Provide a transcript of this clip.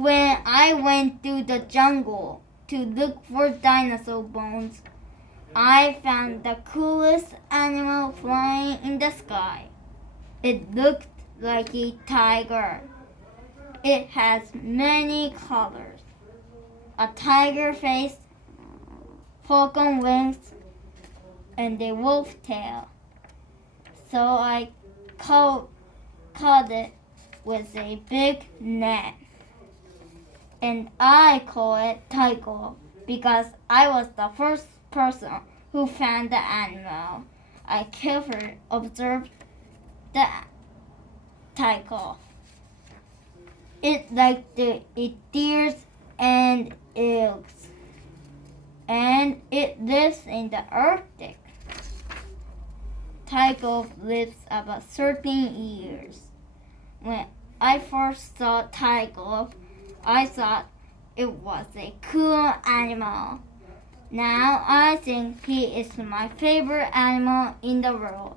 When I went through the jungle to look for dinosaur bones, I found the coolest animal flying in the sky. It looked like a tiger. It has many colors. A tiger face, falcon wings, and a wolf tail. So I caught it with a big net. And I call it Ticolf because I was the first person who found the animal. I carefully observed the Ticolf. It liked to eat deers and elks, and it lives in the Arctic. Ticolf lives about 13 years. When I first saw Ticolf, I thought it was a cool animal. Now I think he is my favorite animal in the world.